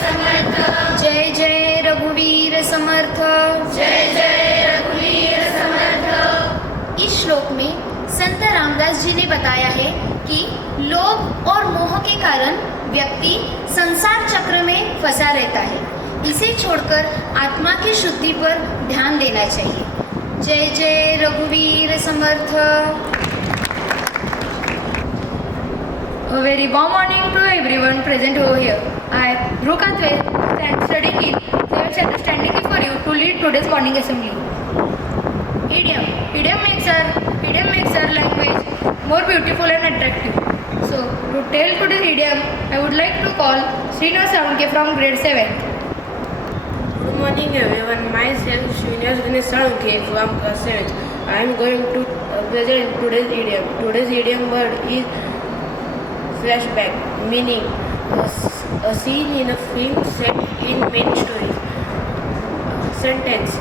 समर्थ. जय जय रघुवीर समर्थ. जय जय रघुवीर समर्थ. इस श्लोक में संत रामदास जी ने बताया है कि लोभ और मोह के कारण व्यक्ति संसार चक्र में फंसा रहता है. इसे छोड़कर आत्मा की शुद्धि पर ध्यान देना चाहिए. जय जय रघुवीर समर्थ. A very warm morning to everyone present over here. I, Dhruv Kathwe, stand studying in 7th standard, standing before you to lead today's morning assembly. Idiom. Idiom makes our language more beautiful and attractive. So, to tell today's idiom, I would like to call Shri from grade 7th. Good morning everyone, myself Shri from class 7th. I am going to present today's idiom. Today's idiom word is flashback, meaning a scene in a film set in main story. Sentence: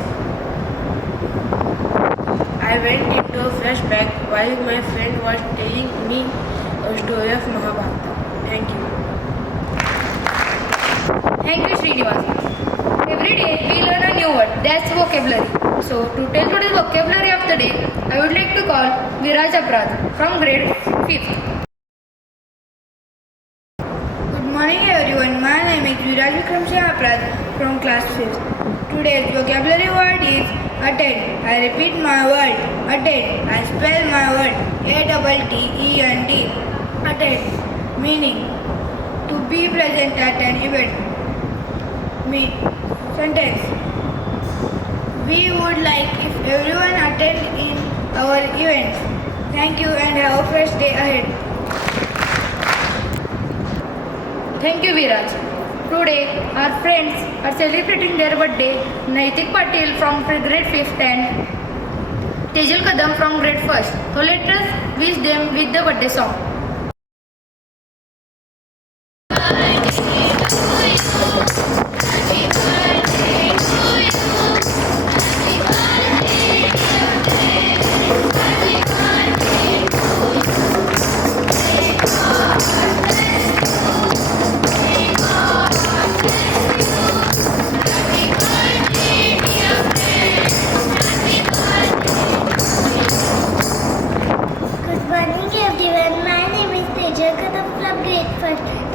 I went into a flashback while my friend was telling me a story of Mahabharata. Thank you. Thank you, Srinivas. Every day we learn a new word, that's vocabulary. So, to tell today's vocabulary of the day, I would like to call Viraj Aprad from grade 5th. Good morning everyone, my name is Viraj Aprad from class 5th. Today's vocabulary word is attend. I repeat my word, attend. I spell my word, A-T-T-E-N-D. Attend, meaning to be present at an event. Sentence: we would like if everyone attend in our events. Thank you and have a fresh day ahead. Thank you, Viraj. Today, our friends are celebrating their birthday. Naitik Patil from grade 5th and Tejal Kadam from grade 1st. So let us wish them with the birthday song.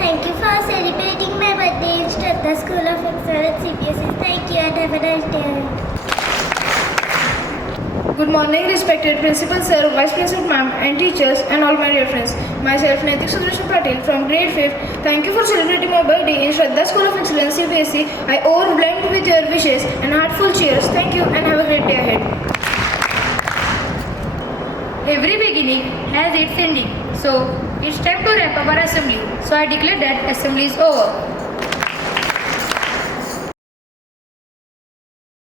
Thank you for celebrating my birthday in Shraddha School of Excellence CBSE. Thank you and have a nice day. Good morning, respected Principal Sir, Vice Principal Ma'am, and teachers, and all my dear friends. Myself, Naitik Patil from grade 5th. Thank you for celebrating my birthday in Shraddha School of Excellence CBSE. I overwhelmed with your wishes and heartful cheers. Thank you and have a great day ahead. Every beginning has its ending. So, it's time to wrap up our assembly. So, I declare that assembly is over.